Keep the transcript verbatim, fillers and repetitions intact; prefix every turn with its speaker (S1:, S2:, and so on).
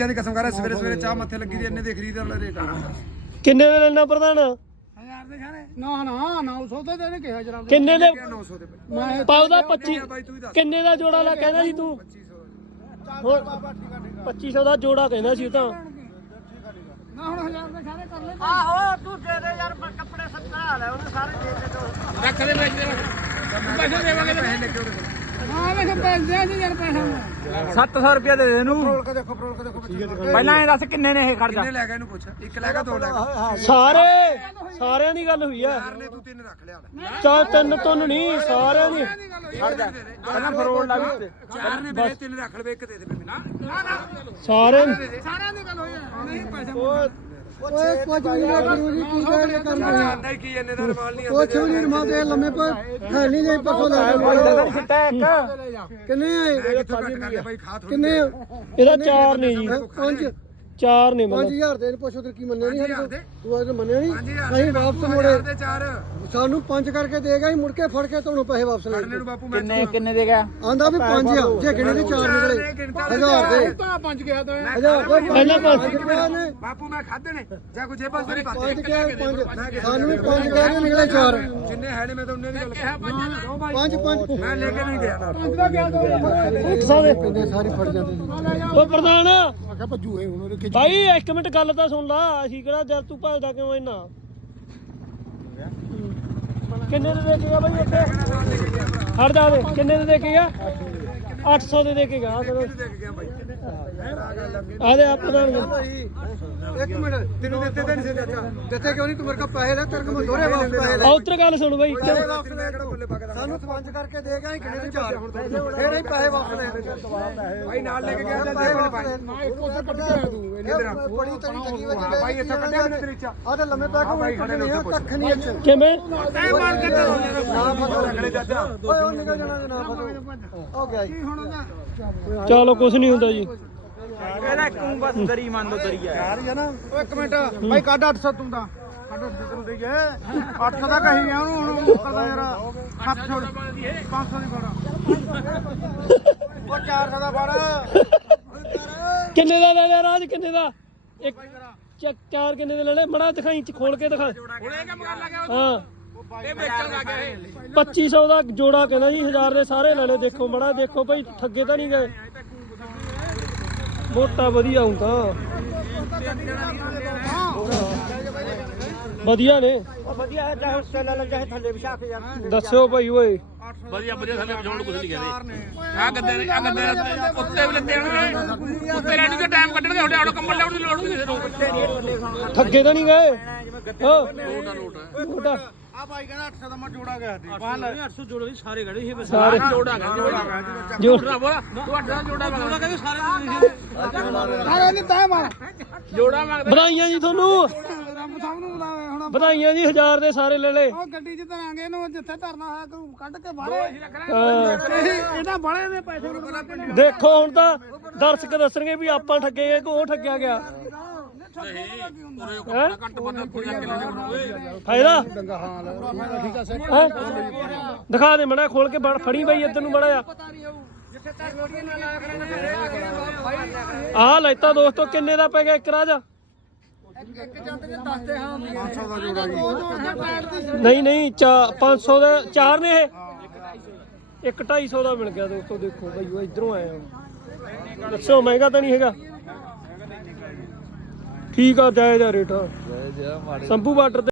S1: ਦੀ ਕਸਮ ਕਰ ਸਵੇਰੇ ਸਵੇਰੇ ਚਾਹ ਮੱਥੇ ਲੱਗੀ ਦੀ ਇੰਨੇ ਦੇ ਖਰੀਦ ਵਾਲਾ ਰੇਟ ਆ।
S2: ਕਿੰਨੇ ਦੇ ਲੈਣਾ ਪ੍ਰਧਾਨ?
S3: ਹਜ਼ਾਰ ਦੇ ਖਾਣੇ ਨਾ ਨਾ ਨੌ ਸੌ ਤੇ ਇਹਨੇ ਕਿਹਾ ਜਰਾ
S2: ਕਿੰਨੇ ਦੇ?
S1: ਨੌ ਸੌ ਦੇ
S3: ਮੈਂ
S2: ਪਾਉਦਾ ਪੱਚੀ। ਕਿੰਨੇ ਦਾ ਜੋੜਾ ਲਾ ਕਹਿੰਦਾ ਸੀ ਤੂੰ? ਹੁਣ ਪੱਚੀ ਸੌ ਦਾ ਜੋੜਾ ਕਹਿੰਦਾ ਸੀ ਤਾਂ।
S3: ਨਾ ਹੁਣ ਹਜ਼ਾਰ ਦੇ ਖਾਣੇ ਕਰ ਲੈ। ਆਹੋ ਤੂੰ ਦੇ ਦੇ ਯਾਰ ਕੱਪੜੇ ਸੱਤਾ ਲੈ ਉਹਨੇ ਸਾਰੇ ਦੇ ਦੇ ਦੋ।
S1: ਰੱਖ ਦੇ ਵਿੱਚ ਪੈਸੇ ਦੇਵਾਂਗੇ ਪੈਸੇ ਲੈ ਕੇ ਉਹਦੇ ਕੋਲ।
S3: ਹਾਂ ਵੇਖ ਪੈਸੇ ਦੇ ਜੀ ਯਾਰ ਪੈਸਾ
S4: ਸੱਤ ਸੌ ਰੁਪਏ ਦੇ ਦੇ ਇਹਨੂੰ।
S1: ਫਰੋਲ ਕੇ ਦੇਖੋ ਫਰੋਲ ਕੇ ਦੇਖੋ
S4: ਪਹਿਲਾਂ ਇਹ ਦੱਸ ਕਿੰਨੇ ਨੇ ਇਹ ਖੜ ਜਾ।
S1: ਕਿੰਨੇ ਲੈ ਗਿਆ ਇਹਨੂੰ ਪੁੱਛ। ਇੱਕ ਲੈ ਗਿਆ ਦੋ ਲੈ ਗਿਆ।
S2: ਸਾਰੇ ਸਾਰਿਆਂ ਦੀ ਗੱਲ ਹੋਈ ਆ।
S1: ਚਾਰ ਨੇ ਤੂੰ ਤਿੰਨ ਰੱਖ ਲਿਆ।
S2: ਚਾਰ ਤਿੰਨ ਤੁੰਨ ਨਹੀਂ ਸਾਰਿਆਂ ਦੀ।
S1: ਖੜ ਜਾ
S4: ਪਹਿਲਾਂ ਫਰੋਲ ਲਾ ਵੀ
S1: ਚਾਰ ਨੇ ਮੇਰੇ ਤਿੰਨ ਰੱਖ ਲਵੇ ਇੱਕ ਦੇ ਦੇ ਮੈਨੂੰ ਨਾ ਨਾ
S2: ਸਾਰੇ
S3: ਸਾਰਿਆਂ ਦੀ ਗੱਲ ਹੋਈ ਆ ਨਹੀਂ ਪੈਸੇ
S5: ਓਏ ਕੁਝ ਵੀ ਨਾ ਜ਼ਰੂਰੀ ਕੀ ਕਹਿ ਕਰਨਾ
S1: ਜਾਂਦਾ ਹੀ ਕੀ ਇੰਨੇ ਦਾ ਰਮਾਲ ਨਹੀਂ
S5: ਕੁਛ ਵੀ ਨਹੀਂ ਰਮਾ ਦੇ ਲੰਮੇ ਪਰ ਹੈ ਨਹੀਂ ਜੇ ਪਰਸੋਂ ਲੈ
S4: ਨਹੀਂ ਸਿੱਟਾ ਇੱਕ
S5: ਕਿੰਨੇ ਆਏ
S1: ਕਿੱਥੋਂ ਘੱਟ ਕਰਦੇ ਬਾਈ ਖਾ ਥੋੜੀ
S5: ਕਿੰਨੇ
S2: ਇਹਦਾ ਚਾਰ ਨੇ ਜੀ।
S5: ਪੰਜ
S2: ਚਾਰ ਨੇ
S5: ਪੰਜ
S2: ਮਤਲਬ।
S5: ਹਜ਼ਾਰ ਦੇ ਪੁੱਛੋ ਤੇ ਕੀ ਮੰਨਿਆ ਨਹੀਂ
S1: ਹਜ਼ਾਰ
S5: ਸਾਡੇ
S1: ਦੇ?
S5: ਤੂੰ ਅੱਜ ਮੰਨਿਆ ਨਹੀਂ
S1: ਪੰਜ ਹਜ਼ਾਰ
S5: ਅਸੀਂ ਵਾਪਸ ਮੋੜੇ
S1: ਦੇ ਚਾਰ
S5: ਸਾਨੂੰ ਪੰਜ ਕਰਕੇ ਦੇਗਾ ਹੀ ਮੁੜ ਕੇ ਫੜ ਕੇ ਤੁਹਾਨੂੰ ਪੈਸੇ ਵਾਪਸ ਲੈ
S1: ਫੜਨੇ ਨੂੰ ਬਾਪੂ ਮੈਂ
S4: ਕਿੰਨੇ ਕਿੰਨੇ ਦੇ ਗਿਆ?
S5: ਆਂਦਾ ਵੀ ਪੰਜ ਆ ਜੇ ਗਿਣੇ ਦੇ ਚਾਰ ਨਿਕਲੇ ਹਜ਼ਾਰ ਦੇ
S3: ਤਾਂ ਪੰਜ ਗਿਆ ਤਾਂ
S5: ਹਜ਼ਾਰ ਦੇ
S2: ਪਹਿਲਾਂ ਪੰਜ।
S5: ਪੰਜ ਕਿਹਾ ਨੇ
S1: ਬਾਪੂ ਮੈਂ ਖਾਦੇ ਨੇ ਜਾਂ ਕੋਈ ਜੇਬਾਂ ਤੋਂ ਨਹੀਂ
S5: ਪੰਜ
S1: ਪਾਤੇ
S5: ਕਿਹਾ ਪੰਜ ਸਾਨੂੰ ਵੀ ਪੰਜ ਕਹਿ ਕੇ ਨਿਕਲੇ ਚਾਰ
S1: ਜਿੰਨੇ ਹੈ ਨੇ ਮੈਂ ਤਾਂ ਉਹਨੇ ਦੀ ਗੱਲ ਕਰ
S5: ਪੰਜ ਪੰਜ
S1: ਮੈਂ ਲੈ ਕੇ ਨਹੀਂ ਗਿਆ ਨਾ
S3: ਪੰਜ ਦਾ ਗਿਆ ਦੋ
S2: ਇੱਕ ਸੌ ਦੇ।
S5: ਕਿੰਨੇ ਸਾਰੀ ਫੜ ਜਾਂਦੇ ਸੀ
S2: ਉਹ ਪ੍ਰਧਾਨ
S3: ਆਖਾ ਭੱਜੂ ਇਹ ਹੁਣ ਉਹਦੇ
S2: ਭਾਈ ਇੱਕ ਮਿੰਟ ਗੱਲ ਤਾਂ ਸੁਣ ਲਾ। ਅਸੀਂ ਕਿਹੜਾ ਜਦ ਤੂੰ ਭੱਜਦਾ ਕਿਉਂ ਇੰਨਾ? ਕਿੰਨੇ ਦੇ ਦੇ ਕੇ ਗਿਆ ਭਾਈ ਇੱਥੇ? ਹਟ ਜਾ ਦੇ। ਕਿੰਨੇ ਦੇ ਦੇ ਕੇ ਗਿਆ? ਅੱਠ ਸੌ ਦੇ ਦੇ ਕੇ ਗਿਆ।
S1: ਦੇਖ ਗਿਆ ਬਾਈ
S2: ਆ ਦੇ ਆ ਪ੍ਰਧਾਨ।
S5: ਇੱਕ ਮਿੰਟ
S1: ਤੈਨੂੰ ਦਿੱਤੇ ਤਾਂ ਨਹੀਂ ਸੀ ਚਾਚਾ
S5: ਦਿੱਤੇ ਕਿਉਂ ਨਹੀਂ ਤੂੰ ਮੇਰੇ ਕੋਲ ਪੈਸੇ ਲੈ ਤੇਰੇ ਕੋਲ ਦੋਰੇ ਵਾਪਸ ਪੈਸੇ ਲੈ
S2: ਆ ਉੱਤਰ ਗੱਲ ਸੁਣ ਬਾਈ।
S5: ਪੈਸੇ ਵਾਪਸ ਲੈ
S1: ਕਿਹੜਾ ਬੱਲੇ ਪਾ ਕੇ
S5: ਸਾਨੂੰ ਪੰਜ ਕਰਕੇ ਦੇ ਗਿਆ ਕਿੰਨੇ ਦੇ ਚਾਰ ਫੇਰ ਹੀ ਪੈਸੇ ਵਾਪਸ ਲੈ
S1: ਭਾਈ ਨਾਲ ਲੈ ਕੇ ਗਿਆ ਤਾਂ
S5: ਪੈਸੇ
S1: ਦੇ
S5: ਵਾਪਸ
S1: ਭਾਈ
S5: ਲੈ
S3: ਨਾ ਇੱਕ ਉੱਥੇ ਕੱਢ ਕੇ ਤੂੰ
S5: ਇਹ ਬੜੀ ਤਰੀ ਠੱਗੀ ਵਿੱਚ ਲੈ
S1: ਭਾਈ ਇੱਥੇ ਕੱਢਿਆ ਮੈਨੂੰ ਤੇਰੀ ਚਾ
S5: ਆ ਤੇ ਲੰਮੇ ਪੈ ਕੇ
S1: ਭਾਈ ਖੜੇ ਨੇ ਉੱਥੇ ਪੁੱਛ।
S5: ਕੱਖ ਨਹੀਂ ਅੱਛਾ
S2: ਕਿਵੇਂ?
S5: ਮਾਰ ਕੇ ਨਾ ਫਸੋ
S1: ਰਗੜੇ ਚਾਚਾ
S5: ਓਏ ਉਹ ਨਿਕਲ ਜਾਣਾ ਜੀ ਨਾ ਫਸੋ ਹੋ ਗਿਆ ਜੀ
S3: ਹੁਣ ਉਹਦਾ
S2: ਚਲੋ ਕੁਛ ਨਹੀਂ ਹੁੰਦਾ ਜੀ।
S4: ਇਹਦਾ ਇੱਕ ਊਂ ਬਸ ਦਰੀ ਮੰਨ ਲਓ ਦਰੀ ਆ
S5: ਯਾਰ ਹੀ ਆ ਨਾ
S3: ਓ ਇੱਕ ਮਿੰਟ ਭਾਈ ਕੱਢ ਅੱਠ ਸੌ ਤੂੰ ਤਾਂ ਕੱਢ ਅੱਠ ਸੌ ਤੈਨੂੰ ਦੇ ਗਏ ਅੱਠ ਸੌ ਦਾ ਕਹੀ ਗਿਆ ਉਹਨੂੰ ਹੁਣ ਮੁੱਕਰਦਾ ਯਾਰ ਸੱਤ ਸੌ ਪੰਜ ਸੌ ਦੀ ਫੜ ਉਹ ਚਾਰ ਸੌ ਦਾ ਫੜ
S2: ਕਿੰਨੇ ਦਾ ਲੈ ਲਿਆ ਰਾਜ? ਕਿੰਨੇ ਦਾ? ਇੱਕ ਚੱਕ ਚਾਰ ਕਿੰਨੇ ਦੇ ਲੈ ਲੈ? ਮੜਾ ਦਿਖਾਈ ਚ ਖੋਲ ਕੇ ਦਿਖਾ। ਹਾਂ
S1: ਇਹ ਵੇਚਣ ਲੱਗ ਗਏ
S2: ਪੱਚੀ ਸੌ ਦਾ ਜੋੜਾ ਕਹਿੰਦਾ ਜੀ। ਹਜ਼ਾਰ ਦੇ ਸਾਰੇ ਲੈ ਲੈ। ਦੇਖੋ ਮੜਾ ਦੇਖੋ ਭਾਈ ਠੱਗੇ ਤਾਂ ਨਹੀਂ ਗਏ। ਮੋਟਾ ਵਧੀਆ ਹੁੰਦਾ ਵਧੀਆ ਨੇ।
S4: ਵਧੀਆ ਹੈ ਚਾਹੇ ਉੱਤੇ ਲੈ ਲੈ ਚਾਹੇ ਥੱਲੇ ਵਿਛਾ ਕੇ ਯਾਰ।
S2: ਦੱਸਿਓ ਭਾਈ ਓਏ।
S6: ਵਧੀਆ ਵਧੀਆ ਥੱਲੇ ਵਜਾਉਣ ਨੂੰ ਕੁਝ ਨਹੀਂ ਕਹਿੰਦੇ। ਆ ਗੱਦੇ ਆ ਗੱਦੇ ਉੱਤੇ ਵੀ ਲੱਤੇ ਆਣਗੇ। ਉੱਤੇ ਰਹਿਣੀ ਦਾ ਟਾਈਮ ਕੱਢਣਗੇ। ਤੁਹਾਡੇ ਆੜੋ ਕੰਬਲ ਲਾਉਣ ਦੀ ਲੋੜ ਨਹੀਂ ਕਿਸੇ ਨੂੰ।
S2: ਠੱਗੇ ਤਾਂ ਨਹੀਂ ਗਏ। ਹਾਂ
S6: ਲੋਟਾ ਲੋਟਾ
S2: ਮੋਟਾ
S3: ਆ ਭਾਈ ਕਹਿੰਦਾ ਅੱਠ ਸੌ ਦਾ ਮੈਂ ਜੋੜਾ ਗਿਆ ਸੀ
S4: ਅੱਠ ਸੌ ਜੋੜੇ ਸਾਰੇ ਖੜੇ ਸੀ
S2: ਸਾਰੇ
S6: ਜੋੜਾ ਕਰ ਜੋੜਾ
S2: ਜੋੜਾ
S6: ਬੋਲਾ ਤੂੰ ਅੱਠ ਦਾ ਜੋੜਾ ਮੰਗਦਾ
S4: ਕਹਿੰਦੇ ਸਾਰੇ
S3: ਆ ਨਹੀਂ ਤਾਂ ਮਾਰ
S6: ਜੋੜਾ ਮੰਗਦਾ।
S2: ਵਧਾਈਆਂ ਜੀ ਤੁਹਾਨੂੰ।
S3: ਰੱਬ ਸਭ ਨੂੰ ਬੁਲਾਵੇ ਹੁਣ
S2: ਵਧਾਈਆਂ ਜੀ। ਹਜ਼ਾਰ ਦੇ ਸਾਰੇ ਲੈ ਲੈ।
S3: ਉਹ ਗੱਡੀ 'ਚ ਧਰਾਂਗੇ ਇਹਨੂੰ ਜਿੱਥੇ ਧਰਨਾ ਹੋਇਆ ਤੂੰ ਕੱਢ ਕੇ ਬਾਹਰੇ
S2: ਹਾਂ
S3: ਇਹਦਾ ਬੜੇ ਦੇ ਪੈਸੇ ਨੂੰ
S2: ਦੇਖੋ ਹੁਣ ਤਾਂ ਦਰਸ਼ਕ ਦੱਸਣਗੇ ਵੀ ਆਪਾਂ ਠੱਗੇ ਗਏ ਕਿ ਉਹ ਠੱਗਿਆ ਗਿਆ। ਹੈਂ?
S6: ਕੱਟ ਬੰਦਾ ਕੁੜੀਆਂ ਕਿਲੇ ਦੇ
S2: ਫਾਇਦਾ ਹੈਂ? ਦਿਖਾ ਦੇ ਮੜਾ ਖੋਲ ਕੇ ਬੜ ਫੜੀ ਬਈ ਇੱਧਰ ਨੂੰ ਮੜਾ ਆ। ਆਹ ਲੈਤਾ ਦੋਸਤੋ ਕਿੰਨੇ ਦਾ ਪੈ ਗਿਆ ਇੱਕ ਰਾਜ? ਨਹੀਂ ਨਹੀਂ ਪੰਜ ਸੌ ਦੇ ਚਾਰ ਨੇ ਇਹ। ਇੱਕ ਢਾਈ ਸੌ ਦਾ ਮਿਲ ਗਿਆ ਦੋਸਤੋ। ਦੇਖੋ ਬਈ ਉਹ ਇਧਰੋਂ ਆਇਆ। ਦੱਸੋ ਮਹਿੰਗਾ ਤਾਂ ਨਹੀਂ ਹੈਗਾ? ਠੀਕ ਆ ਜਾਇਜ਼ ਆ ਰੇਟ। ਸੰਭੂ ਬਾਰਡਰ